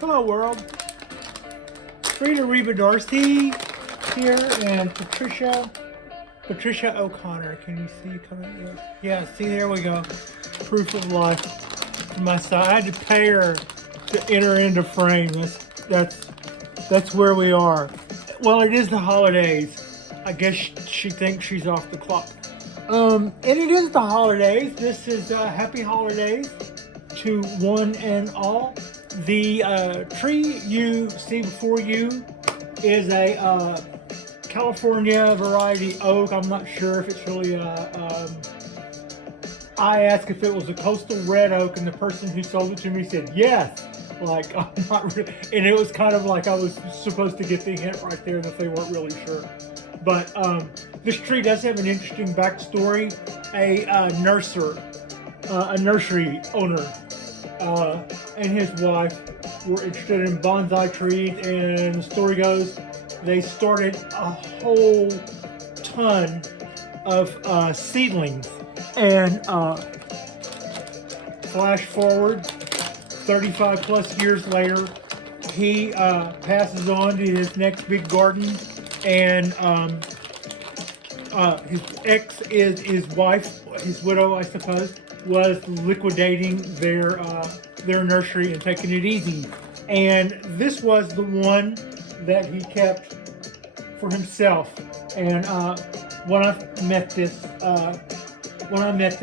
Hello world. Frida Reba Darcy here and Patricia O'Connor. Can you see coming? Yeah, see, there we go. Proof of life from my side. I had to pay her to enter into frame. That's where we are. Well, it is the holidays. I guess she thinks she's off the clock. And it is the holidays. This is happy holidays to one and all. The tree you see before you is a California variety oak. I'm not sure if it's really a. I asked if it was a coastal red oak, and the person who sold it to me said yes. Like, I'm not really, and it was kind of like I was supposed to get the hint right there that they weren't really sure. But this tree does have an interesting backstory. A nursery owner and his wife were interested in bonsai trees, and the story goes they started a whole ton of seedlings. And flash forward 35 plus years later, he passes on to his next big garden, and his wife, his widow, I suppose, was liquidating their nursery and taking it easy. And this was the one that he kept for himself. And when I met this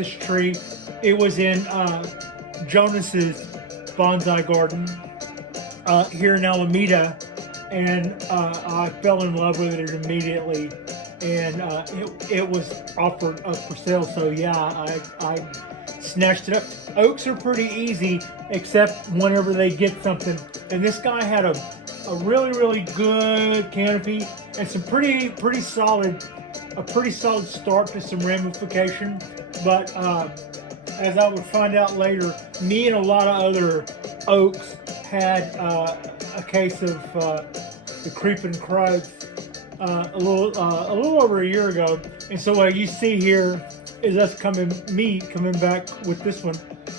tree, it was in Jonas's bonsai garden here in Alameda, and I fell in love with it immediately. And it was offered up for sale, so yeah, I snatched it up. Oaks are pretty easy, except whenever they get something. And this guy had a really good canopy and some pretty solid start to some ramification. But as I would find out later, me and a lot of other oaks had a case of the creeping Crows a little over a year ago. And so what you see here is us coming back with this one,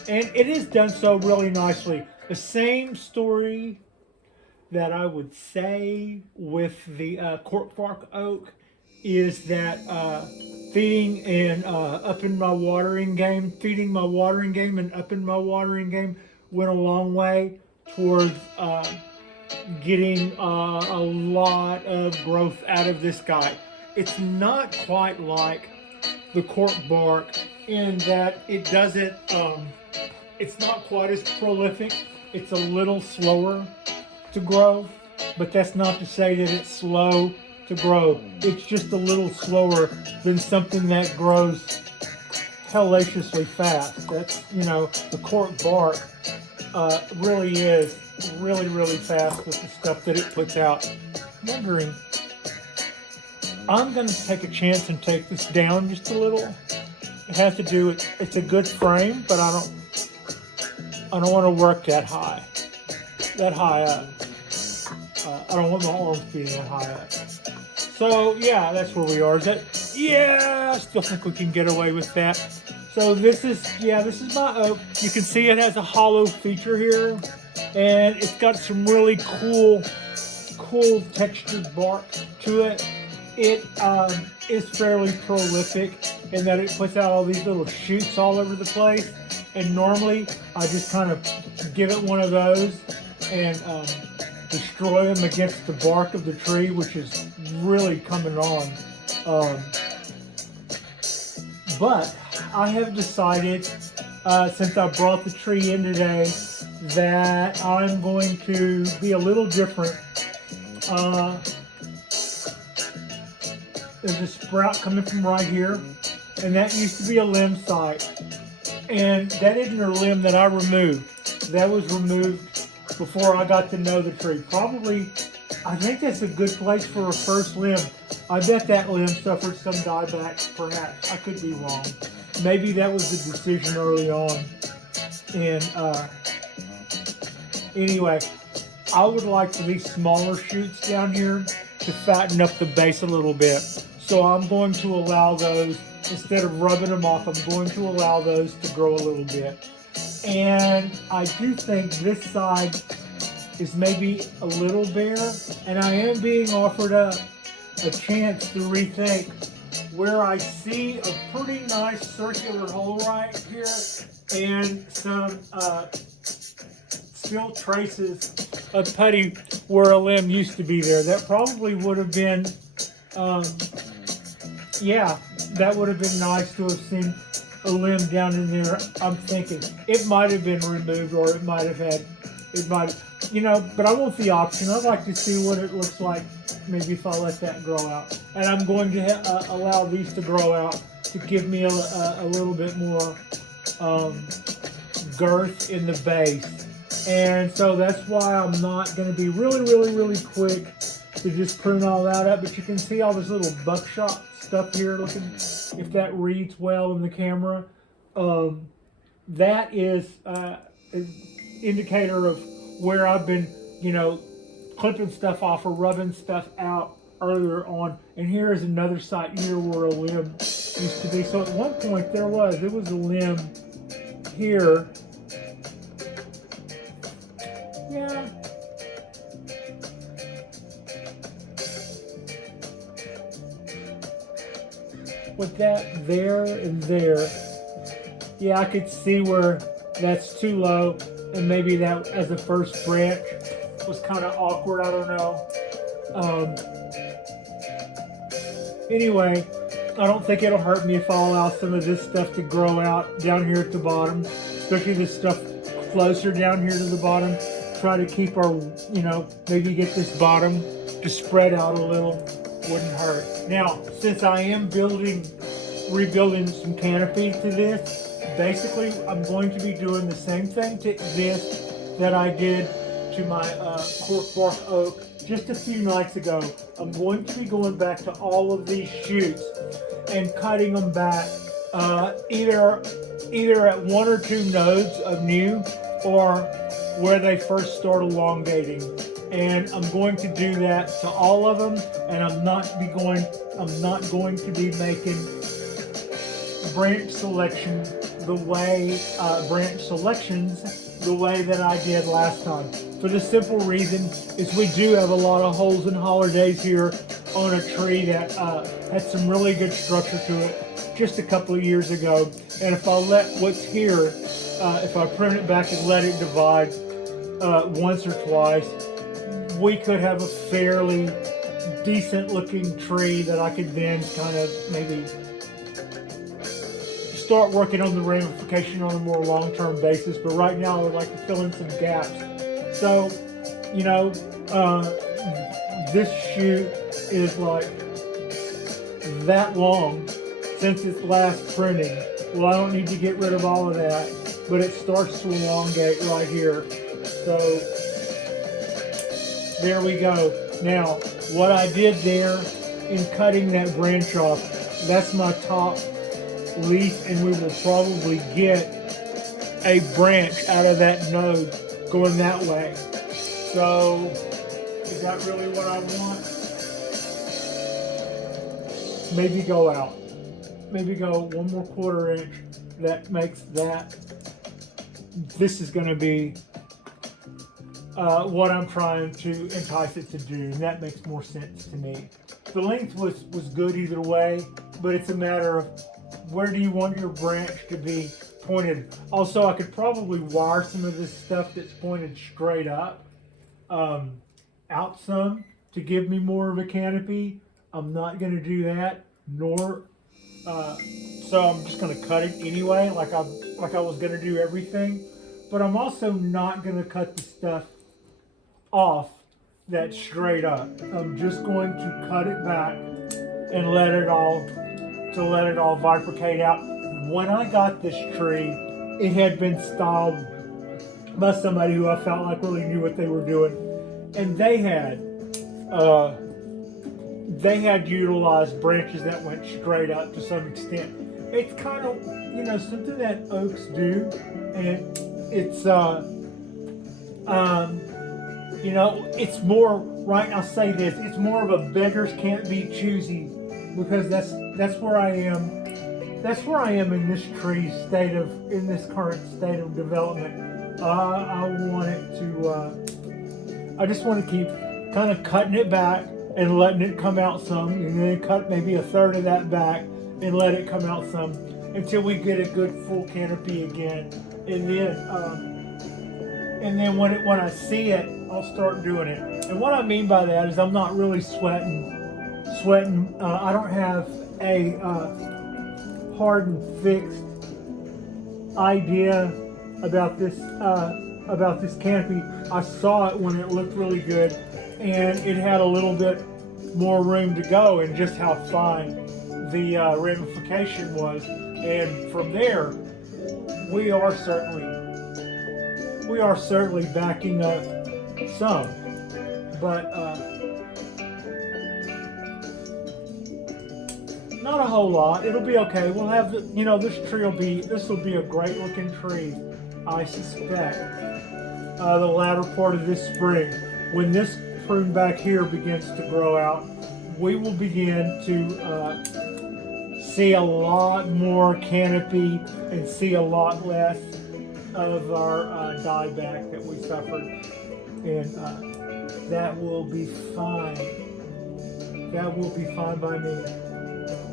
and it is done so really nicely. The same story that I would say with the cork bark oak is that feeding my watering game and upping my watering game went a long way towards getting a lot of growth out of this guy. It's not quite like the cork bark in that it doesn't, it's not quite as prolific. It's a little slower to grow, but that's not to say that it's slow to grow. It's just a little slower than something that grows hellaciously fast. That's, the cork bark really is really fast with the stuff that it puts out. Wondering, I'm going to take a chance and take this down just a little. It has to do with, it's a good frame, but I don't want to work that high up. I don't want my arms being that high up. So yeah, that's where we are. Yeah, I still think we can get away with that. So this is my oak. You can see it has a hollow feature here, and it's got some really cool textured bark to it. It is fairly prolific in that it puts out all these little shoots all over the place. And normally I just kind of give it one of those and destroy them against the bark of the tree, which is really coming on. But I have decided, since I brought the tree in today, that I'm going to be a little different. There's a sprout coming from right here, and that used to be a limb site. And that isn't a limb that I removed. That was removed before I got to know the tree. Probably, I think that's a good place for a first limb. I bet that limb suffered some dieback, perhaps. I could be wrong. Maybe that was the decision early on. And anyway, I would like for these smaller shoots down here to fatten up the base a little bit. So I'm going to allow those, instead of rubbing them off, I'm going to allow those to grow a little bit. And I do think this side is maybe a little bare, and I am being offered a chance to rethink where I see a pretty nice circular hole right here and some still traces of putty where a limb used to be there. That probably would have been, yeah, that would have been nice to have seen a limb down in there. I'm thinking it might have been removed, or it might have had, it might, you know, but I want the option. I'd like to see what it looks like, maybe if I let that grow out. And I'm going to allow these to grow out to give me a little bit more girth in the base. And so that's why I'm not going to be really quick to just prune all that up. But you can see all this little buckshot stuff here. Looking, if that reads well in the camera, that is an indicator of where I've been, you know, clipping stuff off or rubbing stuff out earlier on. And here is another site here where a limb used to be. So at one point there was a limb here. Yeah. With that there and there, yeah, I could see where that's too low, and maybe that as a first branch was kind of awkward. I don't know. Anyway, I don't think it'll hurt me if I allow some of this stuff to grow out down here at the bottom, especially this stuff closer down here to the bottom. Try to keep our, you know, maybe get this bottom to spread out a little. Wouldn't hurt. Now, since I am rebuilding some canopy to this, basically I'm going to be doing the same thing to this that I did to my cork bark oak just a few nights ago. I'm going to be going back to all of these shoots and cutting them back either at one or two nodes of new, or where they first start elongating. And I'm going to do that to all of them, and I'm not going to be making branch selections the way that I did last time. For the simple reason is we do have a lot of holes and holidays here on a tree that had some really good structure to it just a couple of years ago. And if I let what's here, if I prune it back and let it divide once or twice, we could have a fairly decent looking tree that I could then kind of maybe start working on the ramification on a more long-term basis. But right now I would like to fill in some gaps. So, you know, this shoot is like that long since its last pruning. Well, I don't need to get rid of all of that, but it starts to elongate right here. So there we go. Now, what I did there in cutting that branch off, that's my top leaf, and we will probably get a branch out of that node going that way. So, is that really what I want? Maybe go out. Maybe go 1 more quarter inch. That makes that. This is going to be what I'm trying to entice it to do, and that makes more sense to me. The length was good either way, but it's a matter of where do you want your branch to be pointed. Also, I could probably wire some of this stuff that's pointed straight up out some to give me more of a canopy. I'm not going to do that, nor so I'm just going to cut it anyway, like I was going to do everything. But I'm also not going to cut the stuff off that's straight up. I'm just going to cut it back and let it all bifurcate out. When I got this tree, it had been styled by somebody who I felt like really knew what they were doing, and they had utilized branches that went straight up to some extent. It's kind of, you know, something that oaks do, and it's you know, it's more, right, I'll say this, it's more of a beggars can't be choosy, because that's where I am. That's where I am in this tree in this current state of development. I want it I just want to keep kind of cutting it back and letting it come out some, and then cut maybe a third of that back and let it come out some until we get a good full canopy again. And then when I see it, I'll start doing it. And what I mean by that is I'm not really sweating. I don't have a hard and fixed idea about this canopy. I saw it when it looked really good, and it had a little bit more room to go, and just how fine the ramification was. And from there, we are certainly backing up some, but not a whole lot. It'll be okay. We'll have this will be a great looking tree, I suspect. The latter part of this spring, when this prune back here begins to grow out, we will begin to see a lot more canopy and see a lot less of our dieback that we suffered, and that will be fine. That will be fine by me.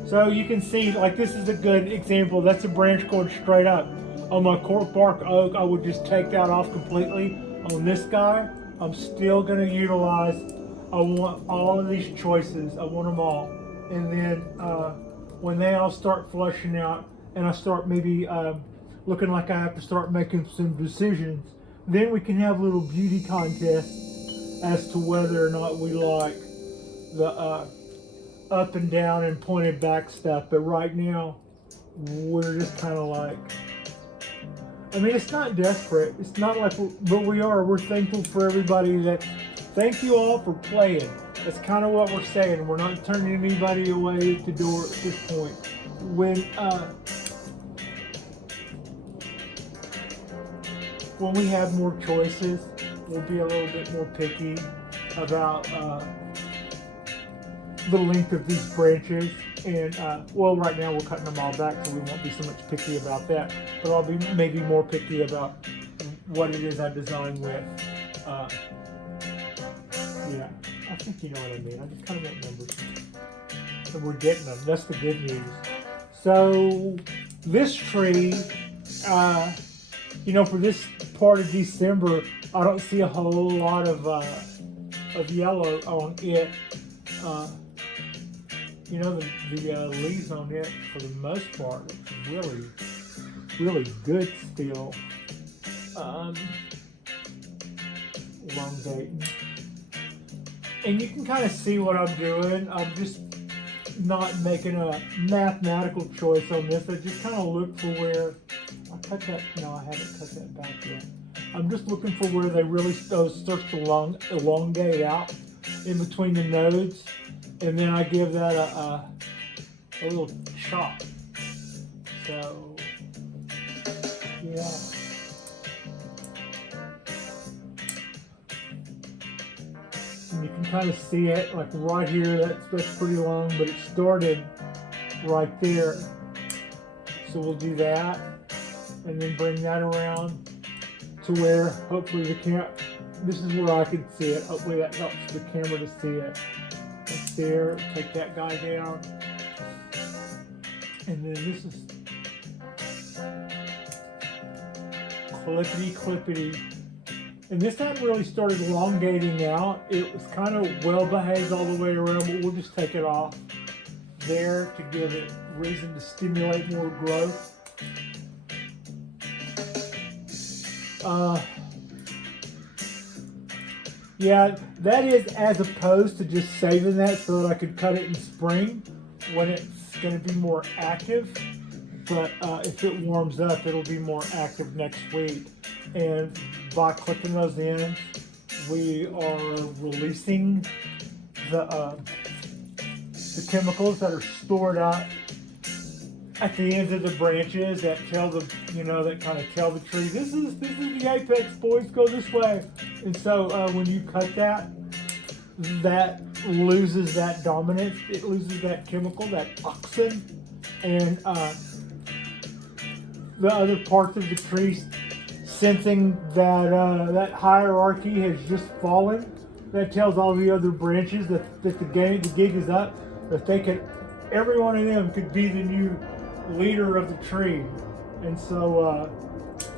So you can see, like, this is a good example. That's a branch going straight up. On my cork bark oak, I would just take that off completely. On this guy, I'm still going to utilize, I want all of these choices. I want them all. And then when they all start flushing out and I start maybe looking like I have to start making some decisions, then we can have little beauty contests as to whether or not we like the up and down and pointed back stuff. But right now, we're just kind of like, I mean, it's not desperate. It's not like, but we're thankful for everybody thank you all for playing. That's kind of what we're saying. We're not turning anybody away at the door at this point. When we have more choices, we'll be a little bit more picky about the length of these branches. And well, right now we're cutting them all back, so we won't be so much picky about that. But I'll be maybe more picky about what it is I design with. Yeah, I think you know what I mean. I just kind of want numbers. And we're getting them. That's the good news. So this tree, for this part of December, I don't see a whole lot of yellow on it. The leaves on it, for the most part, it's really, really good still. Elongating. And you can kind of see what I'm doing. I'm just not making a mathematical choice on this. I just kind of look for where I cut that. No, I haven't cut that back yet. I'm just looking for where they really start to elongate out in between the nodes, and then I give that a little chop. So yeah. And you can kind of see it, like right here, that's pretty long, but it started right there. So we'll do that, and then bring that around to where hopefully this is where I can see it. Hopefully that helps the camera to see it. That's there, take that guy down. And then this is clippity. And this time really started elongating out. It was kind of well behaved all the way around, but we'll just take it off there to give it reason to stimulate more growth. Yeah, that is as opposed to just saving that so that I could cut it in spring when it's going to be more active. But if it warms up, it'll be more active next week. And by clipping those ends, we are releasing the chemicals that are stored out at the ends of the branches that tell that kind of tell the tree, this is the apex, boys, go this way. And so when you cut that loses that dominance. It loses that chemical, that auxin, and the other parts of the tree sensing that that hierarchy has just fallen. That tells all the other branches that the gig is up. That they could, every one of them could be the new leader of the tree. And so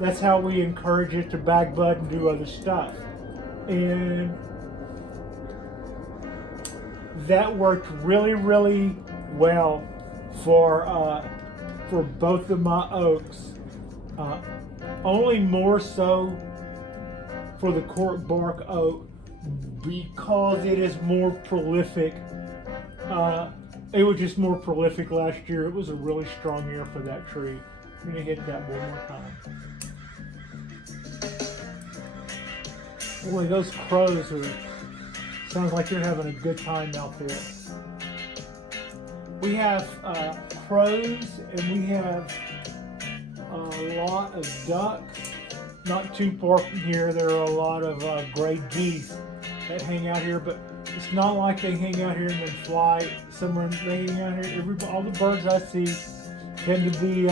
that's how we encourage it to back bud and do other stuff. And that worked really, really well for both of my oaks. Only more so for the cork bark oak because it is more prolific. It was just more prolific last year. It was a really strong year for that tree. I'm gonna hit that one more time. Boy, those crows are, sounds like you're having a good time out there. We have crows and we have a lot of ducks. Not too far from here, there are a lot of gray geese that hang out here, but it's not like they hang out here and then fly somewhere. They hang out here. All the birds I see tend to be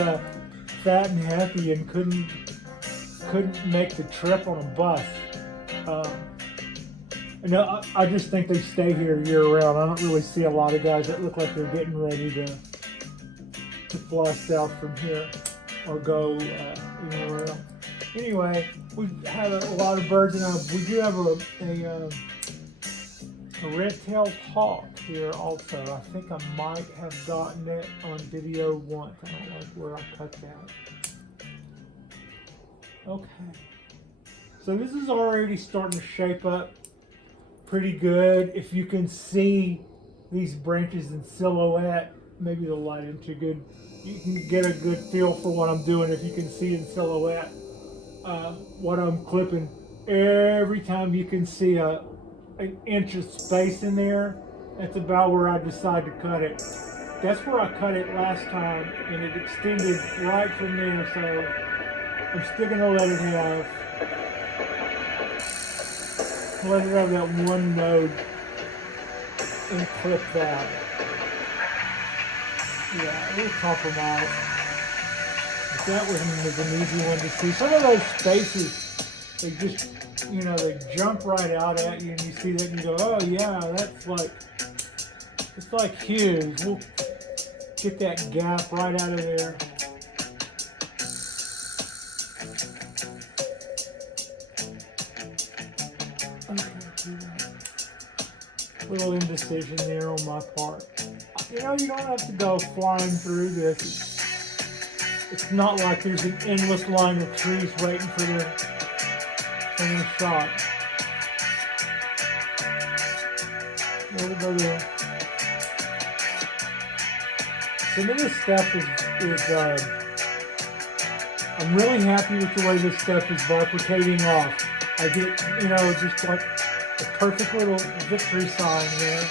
fat and happy and couldn't make the trip on a bus. No, I just think they stay here year round. I don't really see a lot of guys that look like they're getting ready to fly south from here or go anywhere else. Anyway, we have a lot of birds, and we do have a red-tailed hawk here also. I think I might have gotten it on video once. I don't like where I cut that. Okay. So this is already starting to shape up pretty good. If you can see these branches in silhouette, maybe the light isn't too good. You can get a good feel for what I'm doing if you can see in silhouette what I'm clipping. Every time you can see an inch of space in there, that's about where I decide to cut it. That's where I cut it last time, and it extended right from there, so I'm still gonna let it have that one node and clip that. Yeah, we'll compromise. But that was an easy one to see. Some of those spaces, they just, they jump right out at you, and you see that and you go, oh yeah, it's like huge. We'll get that gap right out of there. Little indecision there on my part. You don't have to go flying through this. It's not like there's an endless line of trees waiting for the shot. There we go there. Some of this stuff is I'm really happy with the way this stuff is bifurcating off. I get, just like a perfect little victory sign there.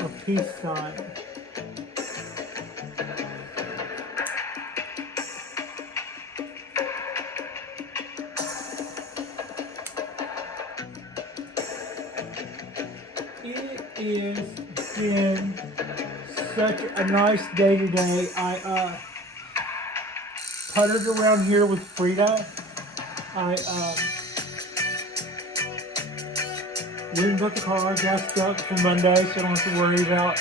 A peace sign. It has been such a nice day today. I puttered around here with Frida. I went and got the car gassed up for Monday, so I don't have to worry about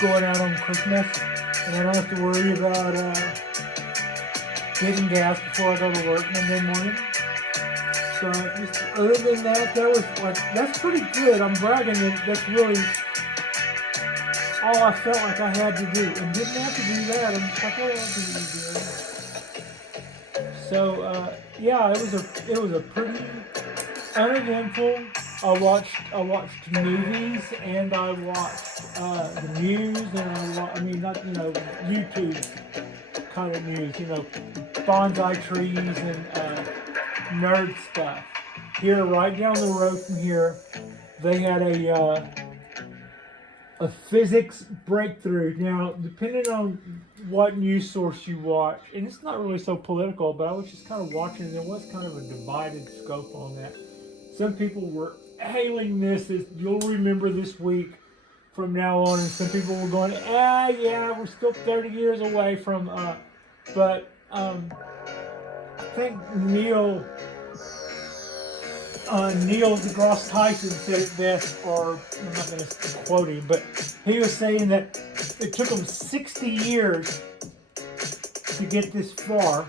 going out on Christmas, and I don't have to worry about getting gas before I go to work Monday morning. So just other than that, that's pretty good. I'm bragging that that's really all I felt like I had to do, and didn't have to do that. I'm just like, oh, I'll do it. So yeah, it was a pretty uneventful. I watched movies, and I watched the news, and not YouTube kind of news, bonsai trees and nerd stuff. Here, right down the road from here, they had a physics breakthrough. Now, depending on what news source you watch, and it's not really so political, but I was just kind of watching, and there was kind of a divided scope on that. Some people were hailing this as you'll remember this week from now on, and some people were going, yeah, we're still 30 years away from, but think Neil deGrasse Tyson said it best, or I'm not going to quote him, but he was saying that it took them 60 years to get this far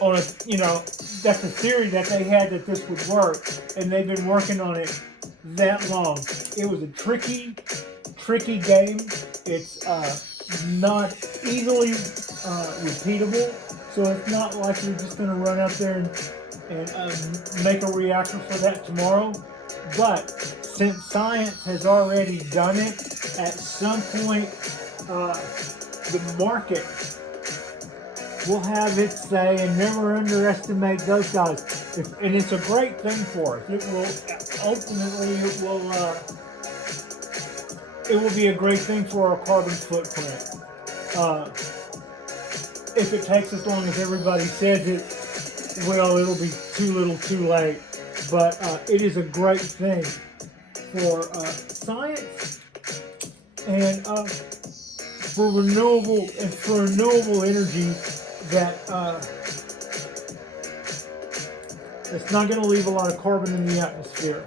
on a, that's a theory that they had that this would work, and they've been working on it that long. It was a tricky game. It's not easily repeatable, so it's not like you're just going to run up there and make a reactor for that tomorrow. But since science has already done it, at some point the market will have its say, and never underestimate those guys. And it's a great thing for us. It will ultimately it will be a great thing for our carbon footprint. If it takes as long as everybody says it, well, it'll be too little too late. But it is a great thing for science and for renewable energy that it's not going to leave a lot of carbon in the atmosphere.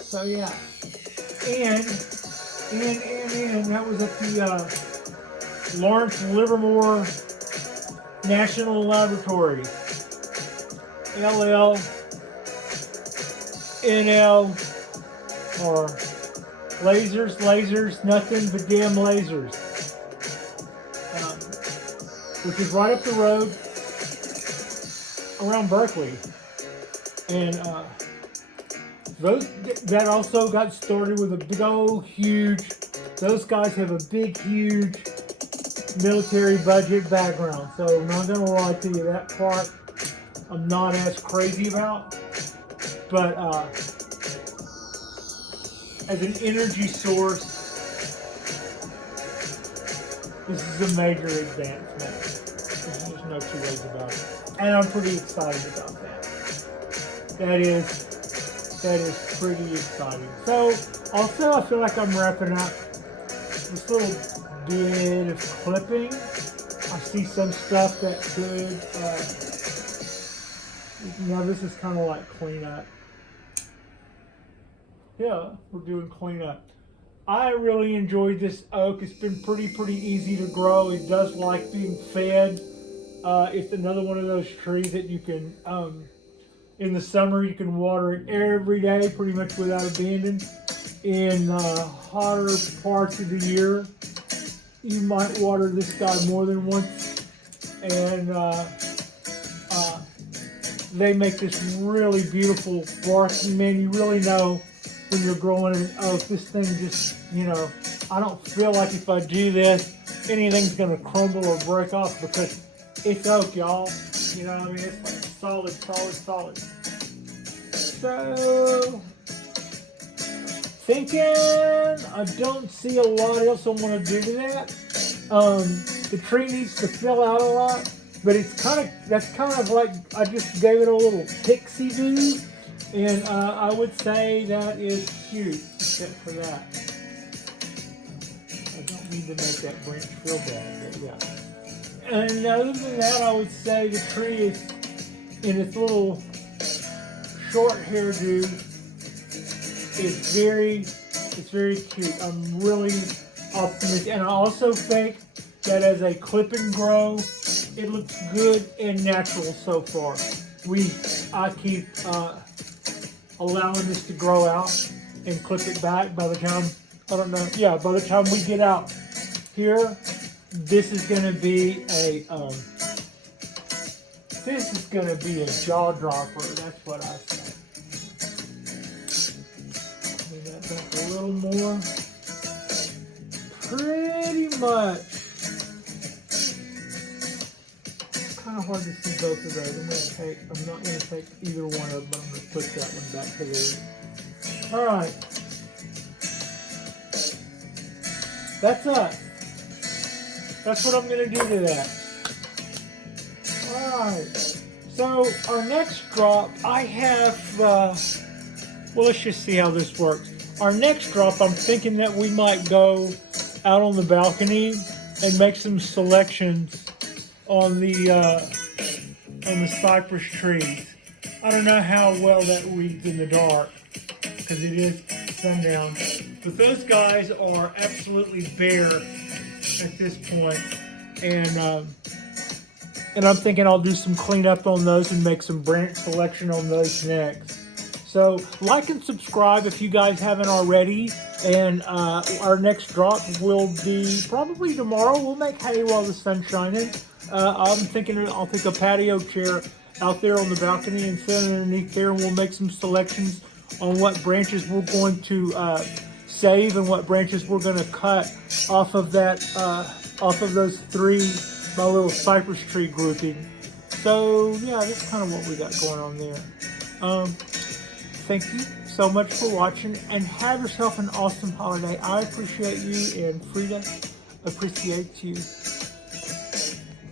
So yeah, and that was at the Lawrence Livermore National Laboratory, LL, NL, or lasers, nothing but damn lasers. Which is right up the road around Berkeley. And that also got started with a big old huge, those guys have a big huge military budget background. So I'm not going to lie to you, that part I'm not as crazy about. But as an energy source, this is a major advancement. There's no two ways about it. And I'm pretty excited about that. That is pretty exciting. So, also, I feel like I'm wrapping up this little bit of clipping. I see some stuff that could, now this is kind of like cleanup. Yeah, we're doing cleanup. I really enjoyed this oak. It's been pretty easy to grow. It does like being fed. It's another one of those trees that you can, in the summer, you can water it every day, pretty much without abandon. In hotter parts of the year, you might water this guy more than once. And they make this really beautiful bark. Man, you really know when you're growing an oak, this thing just, I don't feel like if I do this, anything's going to crumble or break off because it's oak, y'all. You know what I mean? It's like solid. So, thinking I don't see a lot else I want to do to that. The tree needs to fill out a lot, but that's kind of like I just gave it a little pixie do. And I would say that is cute, except for that. I don't need to make that branch feel bad, but yeah. And other than that, I would say the tree is, in its little short hairdo, it's very cute. I'm really optimistic. And I also think that as a clip and grow, it looks good and natural so far. I keep allowing this to grow out and clip it back. By the time, by the time we get out here, this is going to be a jaw dropper. That's what I say. Clean that back a little more. Pretty much. It's kind of hard to see both of those. I'm not going to take either one of them, but I'm going to put that one back to there. All right. That's us. That's what I'm going to do to that. Alright. So, our next drop, I have, well, let's just see how this works. Our next drop, I'm thinking that we might go out on the balcony and make some selections on the on the cypress trees. I don't know how well that reads in the dark because it is sundown. But those guys are absolutely bare at this point. And I'm thinking I'll do some cleanup on those and make some branch selection on those next. So like and subscribe if you guys haven't already. And our next drop will be probably tomorrow. We'll make hay while the sun's shining. I'm thinking I'll take a patio chair out there on the balcony and sit underneath there, and we'll make some selections on what branches we're going to save and what branches we're going to cut off of that, off of those three, my little cypress tree grouping. So yeah, that's kind of what we got going on there. Thank you so much for watching, and have yourself an awesome holiday. I appreciate you, and Frida appreciates you.